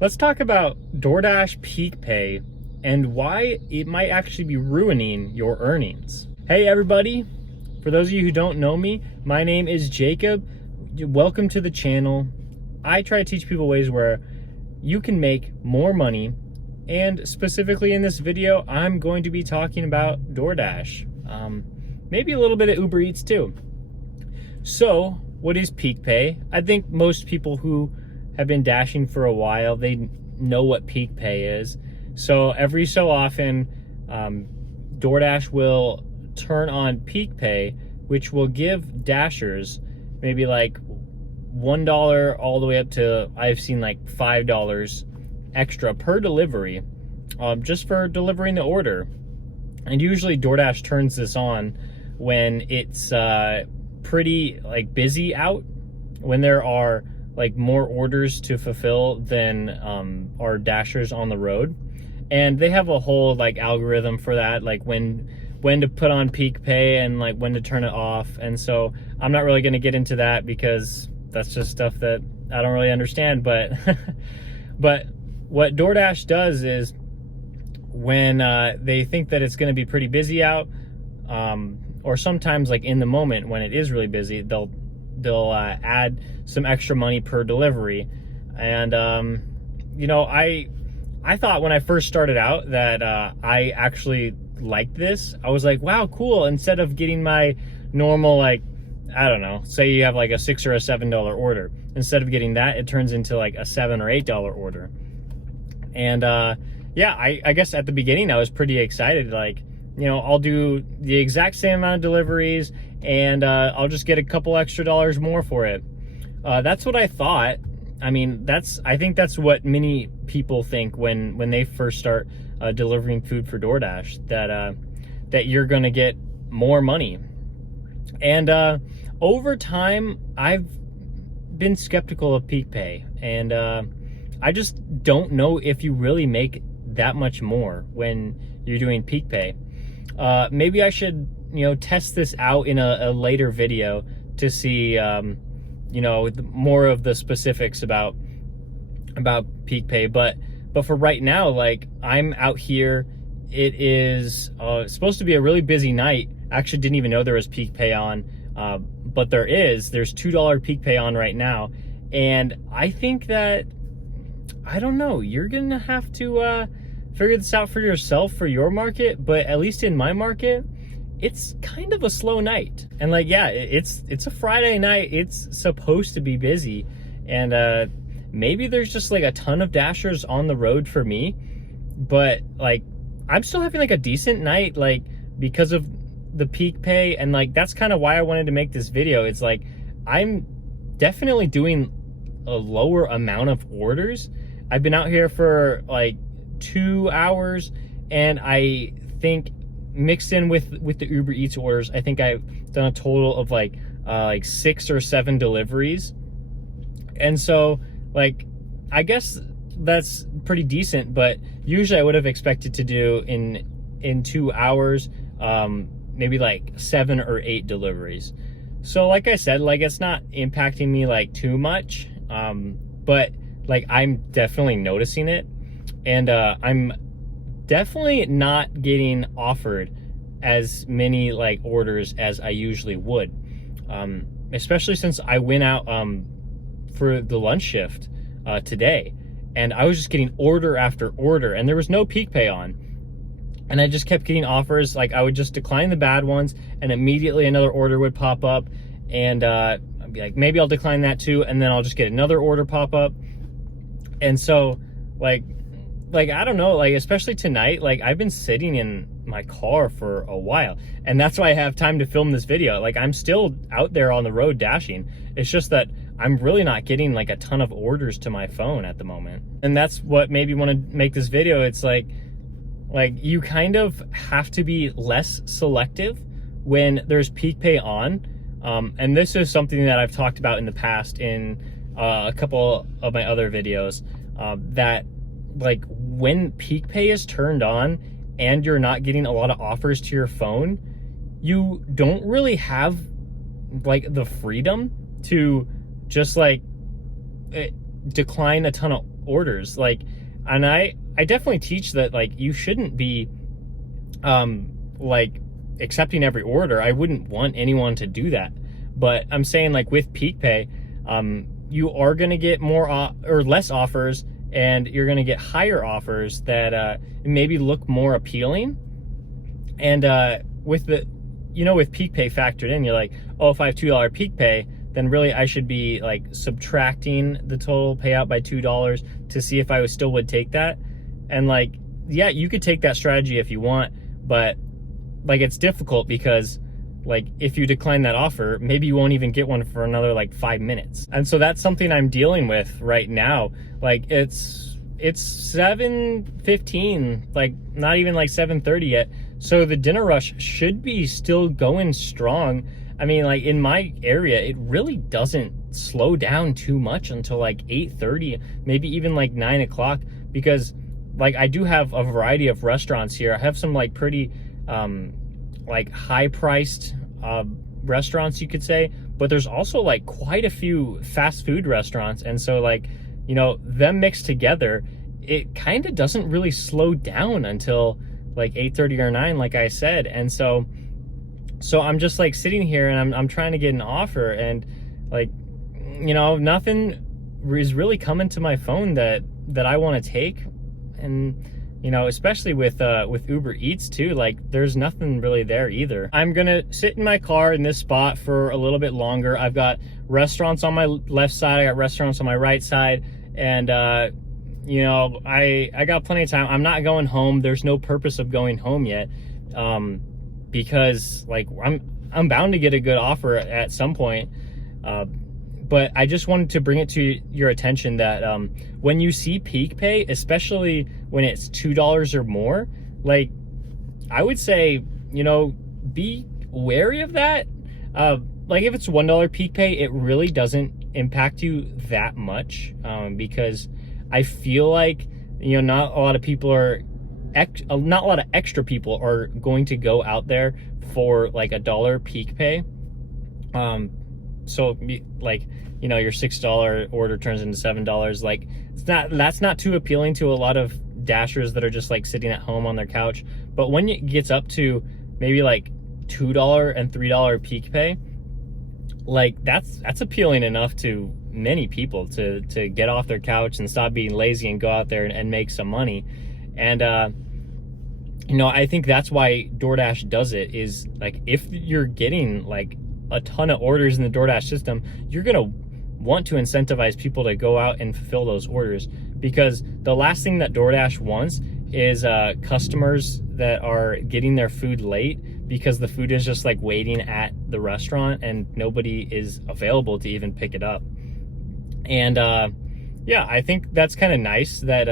Let's talk about DoorDash Peak Pay and why it might actually be ruining your earnings. Hey everybody, for those of you who don't know me, my name is Jacob. Welcome to the channel. I try to teach people ways where you can make more money, and specifically in this video, I'm going to be talking about DoorDash. Maybe a little bit of Uber Eats too. So, what is Peak Pay? I think most people who have been dashing for a while, they know what Peak Pay is. So every so often, DoorDash will turn on Peak Pay, which will give dashers maybe like $1 all the way up to, I've seen like $5 extra per delivery, just for delivering the order. And usually DoorDash turns this on when it's pretty like busy out, when there are like more orders to fulfill than our dashers on the road. And they have a whole like algorithm for that, like when to put on Peak Pay and like when to turn it off. And so I'm not really going to get into that because that's just stuff that I don't really understand. But but what DoorDash does is when they think that it's going to be pretty busy out, or sometimes like in the moment when it is really busy, they'll add some extra money per delivery. And you know, I thought when I first started out that I actually liked this. I was like, wow, cool. Instead of getting my normal, like, I don't know, say you have like a $6 or a $7 order, instead of getting that, it turns into like a $7 or $8 order. And yeah, I guess at the beginning I was pretty excited, like, you know, I'll do the exact same amount of deliveries and I'll just get a couple extra dollars more for it. That's what I thought. I mean, I think that's what many people think when they first start delivering food for DoorDash, that you're gonna get more money. And over time, I've been skeptical of Peak Pay, and I just don't know if you really make that much more when you're doing Peak Pay. Maybe I should, you know, test this out in a later video to see, you know, more of the specifics about Peak Pay. But for right now, like, I'm out here. It is supposed to be a really busy night. I actually didn't even know there was Peak Pay on, but there's $2 Peak Pay on right now. And I think that, I don't know, you're gonna have to figure this out for yourself for your market. But at least in my market, it's kind of a slow night. And like, yeah, it's a Friday night. It's supposed to be busy. And maybe there's just like a ton of dashers on the road for me, but like, I'm still having like a decent night, like, because of the Peak Pay. And like, that's kind of why I wanted to make this video. It's like, I'm definitely doing a lower amount of orders. I've been out here for like 2 hours, and I think mixed in with the Uber Eats orders, I think I've done a total of like 6 or 7 deliveries. And so like, I guess that's pretty decent, but usually I would have expected to do in 2 hours, maybe like 7 or 8 deliveries. So like I said, like, it's not impacting me like too much, but like, I'm definitely noticing it. And I'm definitely not getting offered as many like orders as I usually would, especially since I went out for the lunch shift today, and I was just getting order after order, and there was no Peak Pay on, and I just kept getting offers. Like, I would just decline the bad ones, and immediately another order would pop up, and I'd be like, maybe I'll decline that too, and then I'll just get another order pop up. And so like I don't know, like, especially tonight, like, I've been sitting in my car for a while, and that's why I have time to film this video. Like, I'm still out there on the road dashing. It's just that I'm really not getting like a ton of orders to my phone at the moment. And that's what made me want to make this video. It's like you kind of have to be less selective when there's Peak Pay on. And this is something that I've talked about in the past in a couple of my other videos, that like, when Peak Pay is turned on and you're not getting a lot of offers to your phone, you don't really have like the freedom to just like decline a ton of orders. Like, and I definitely teach that, like, you shouldn't be like accepting every order. I wouldn't want anyone to do that. But I'm saying, like, with Peak Pay, you are going to get more or less offers, and you're going to get higher offers that maybe look more appealing. And with the, with Peak Pay factored in, you're like, oh, if I have $2 Peak Pay, then really I should be like subtracting the total payout by $2 to see if I still would take that. And like, yeah, you could take that strategy if you want, but like, it's difficult because like, if you decline that offer, maybe you won't even get one for another like 5 minutes. And so that's something I'm dealing with right now. Like, it's 7:15, like not even like 7:30 yet. So the dinner rush should be still going strong. I mean, like, in my area, it really doesn't slow down too much until like 8:30, maybe even like 9 o'clock, because like, I do have a variety of restaurants here. I have some like pretty like high priced restaurants, you could say, but there's also like quite a few fast food restaurants. And so like, them mixed together, it kind of doesn't really slow down until like 8:30 or 9, like I said. And so I'm just like sitting here and I'm trying to get an offer, and like, nothing is really coming to my phone that I want to take. And especially with Uber Eats too, like there's nothing really there either. I'm gonna sit in my car in this spot for a little bit longer. I've got restaurants on my left side, I got restaurants on my right side, and I got plenty of time. I'm not going home. There's no purpose of going home yet, because like I'm bound to get a good offer at some point. But I just wanted to bring it to your attention that when you see Peak Pay, especially when it's $2 or more, like, I would say, be wary of that. Like, if it's $1 Peak Pay, it really doesn't impact you that much, because I feel like, not a lot of people are, not a lot of extra people are going to go out there for like $1 Peak Pay. So like, your $6 order turns into $7. Like, that's not too appealing to a lot of dashers that are just like sitting at home on their couch. But when it gets up to maybe like $2 and $3 Peak Pay, like that's appealing enough to many people to get off their couch and stop being lazy and go out there and make some money. And I think that's why DoorDash does it, is like, if you're getting like a ton of orders in the DoorDash system, you're gonna want to incentivize people to go out and fulfill those orders, because the last thing that DoorDash wants is customers that are getting their food late because the food is just like waiting at the restaurant and nobody is available to even pick it up. And yeah, I think that's kind of nice that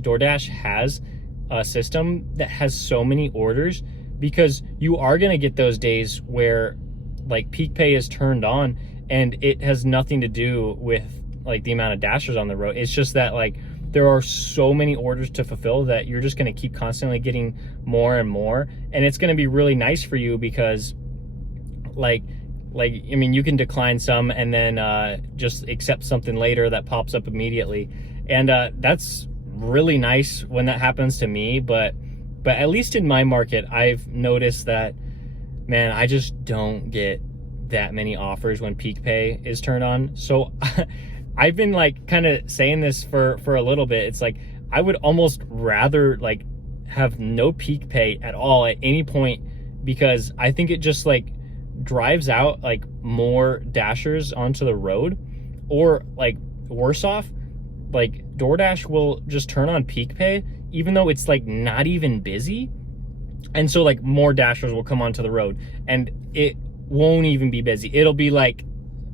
DoorDash has a system that has so many orders, because you are going to get those days where like Peak Pay is turned on and it has nothing to do with like the amount of dashers on the road. It's just that like there are so many orders to fulfill that you're just going to keep constantly getting more and more. And it's going to be really nice for you, because I mean, you can decline some and then just accept something later that pops up immediately. And that's really nice when that happens to me. But at least in my market, I've noticed that, man, I just don't get that many offers when Peak Pay is turned on. So I've been like kind of saying this for a little bit. It's like, I would almost rather like have no Peak Pay at all at any point, because I think it just like drives out like more dashers onto the road. Or like, worse off, like DoorDash will just turn on Peak Pay even though it's like not even busy. And so like more dashers will come onto the road and it won't even be busy. It'll be like,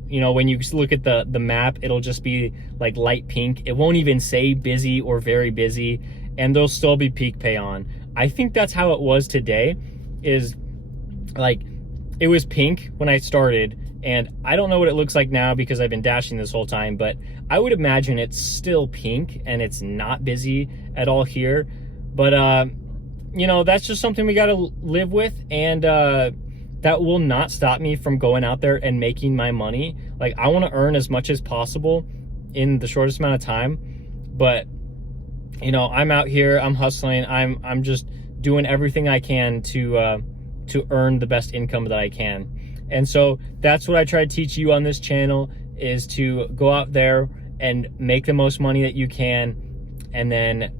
when you look at the map, it'll just be like light pink. It won't even say busy or very busy, and there'll still be Peak Pay on. I think that's how it was today, is like, it was pink when I started, and I don't know what it looks like now because I've been dashing this whole time, but I would imagine it's still pink and it's not busy at all here. But that's just something we got to live with, and that will not stop me from going out there and making my money. Like, I want to earn as much as possible in the shortest amount of time, But you know, I'm out here, I'm hustling, I'm just doing everything I can to earn the best income that I can. And so that's what I try to teach you on this channel, is to go out there and make the most money that you can. And then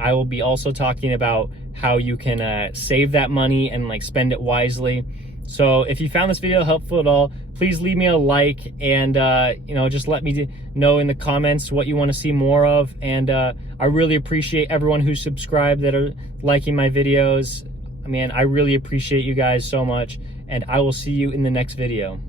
I will be also talking about how you can save that money and like spend it wisely. So if you found this video helpful at all, please leave me a like, and you know, just let me know in the comments what you want to see more of. And I really appreciate everyone who's subscribed, that are liking my videos. I mean, I really appreciate you guys so much, and I will see you in the next video.